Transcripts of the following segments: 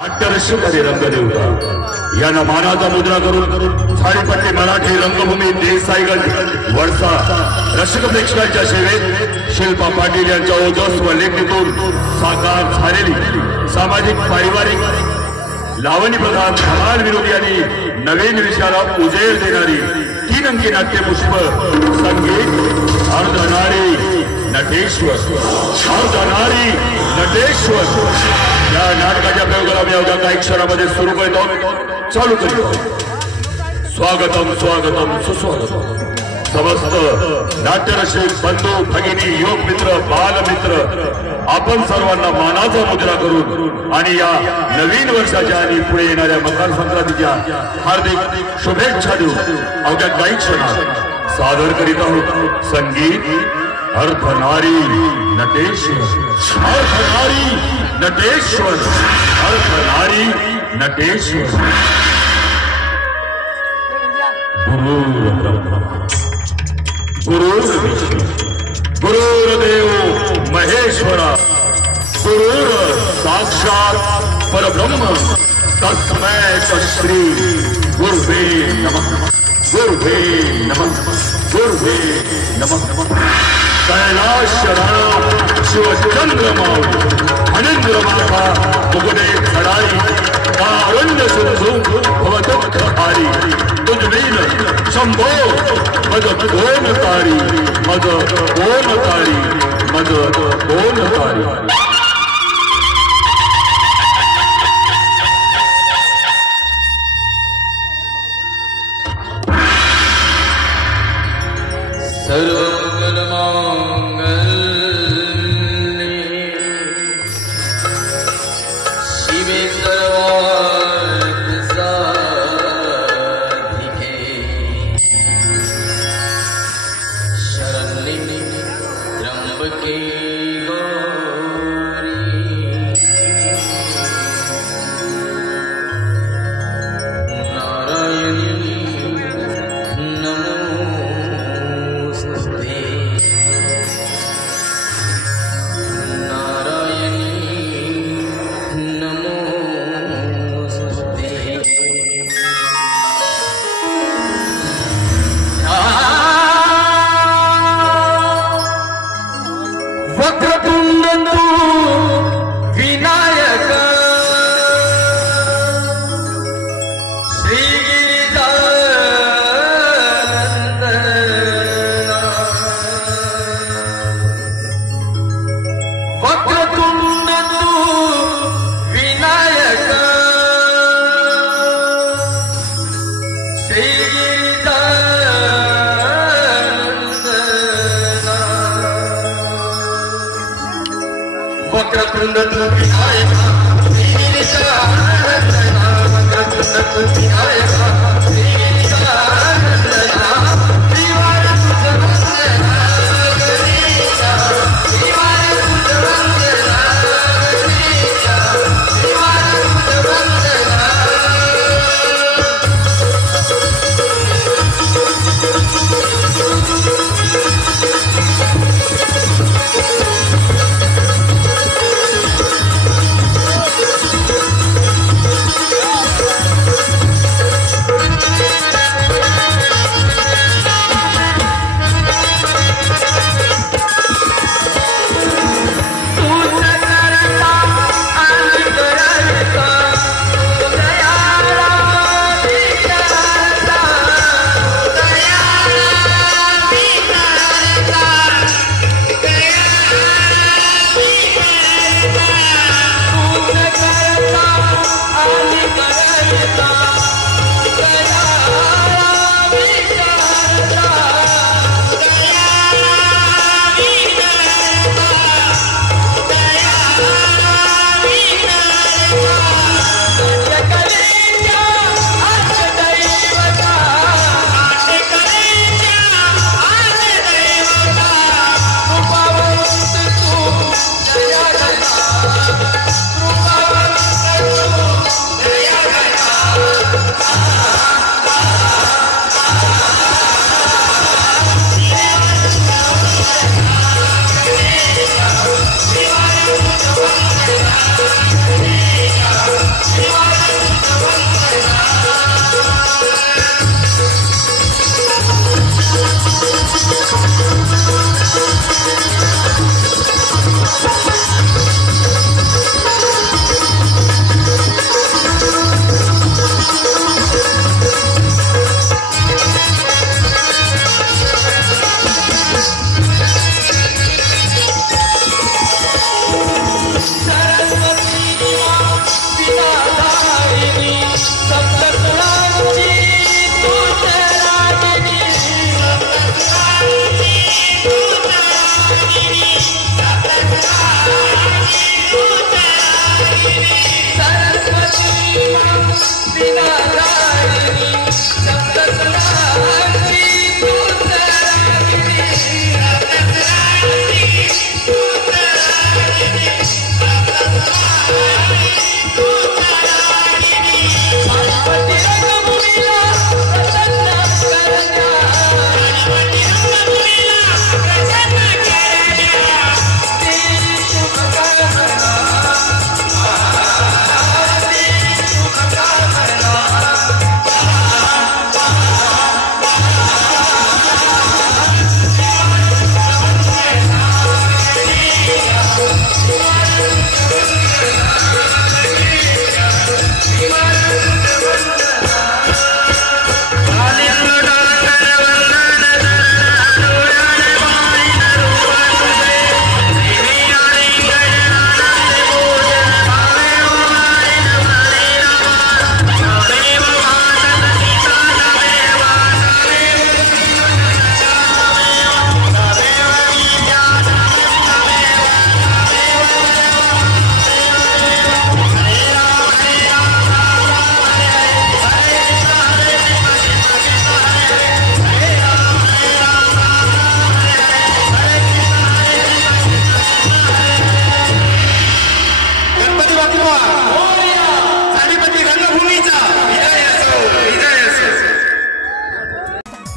नाट्यरसिक रंगदेवता यांना मानाचा मुद्रा करून साडेपट्टी मराठी रंगभूमी देसाईगंज वडसा रसिक प्रेक्षकांच्या सेवेत शिल्पा पाटील यांच्या ओजस व लेखणीतून साकार झालेली सामाजिक पारिवारिक लावणी प्रधान धमाल विनोदी आणि नवीन विषयाला उजेड देणारी 3 अंकी नाट्यपुष्प संगीत अर्धनारी नटेश्वर अर्धनारी नटेश्वर या नाटकाच्या प्रयोगाला मी अवघ्या काही क्षणामध्ये सुरू करतो चालू करतो। स्वागतम स्वागतम सुस्वागतम समस्त नाट्यरसिक बंधू भगिनी योग मित्र बालमित्र आपण सर्वांना मानाचा मुद्रा करून आणि या नवीन वर्षाच्या आणि पुढे येणाऱ्या मकर संक्रांतीच्या हार्दिक शुभेच्छा देऊ अवघ्या काही क्षणात सादर करीत आहोत संगीत अर्धनारी नटेश्वर अर्धनारी नटेश्वर अर्धनारी नटेश्वर। गुरु ब्रह्मा गुरुर्विष्णु गुरुर्देव महेश्वरा गुरुर साक्षात परब्रह्म तस्मै श्री गुरुवे नमः गुरुवे नमः गुरुवे नमः। कैलाश शरण शिवचंद्रमा अनिंद्रमाता मुकुटे खड़ाई कारुण्य सिंधु भवदुख हारी तुझवीन शंभो मद कोन तारी मद कोन तारी मद कोन तारी।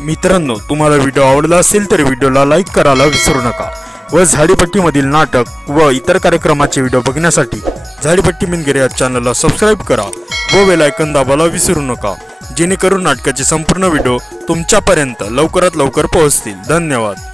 मित्रांनो, तुम्हाला व्हिडिओ आवडला असेल तर व्हिडिओला लाईक करायला विसरू नका व झाडीपट्टीमधील नाटक व इतर कार्यक्रमाचे व्हिडिओ बघण्यासाठी झाडीपट्टी मिनगिरे या चॅनलला सबस्क्राईब करा व बेल आयकॉन दाबायला विसरू नका, जेणेकरून नाटकाचे संपूर्ण व्हिडिओ तुमच्यापर्यंत लवकरात लवकर पोहोचतील. धन्यवाद.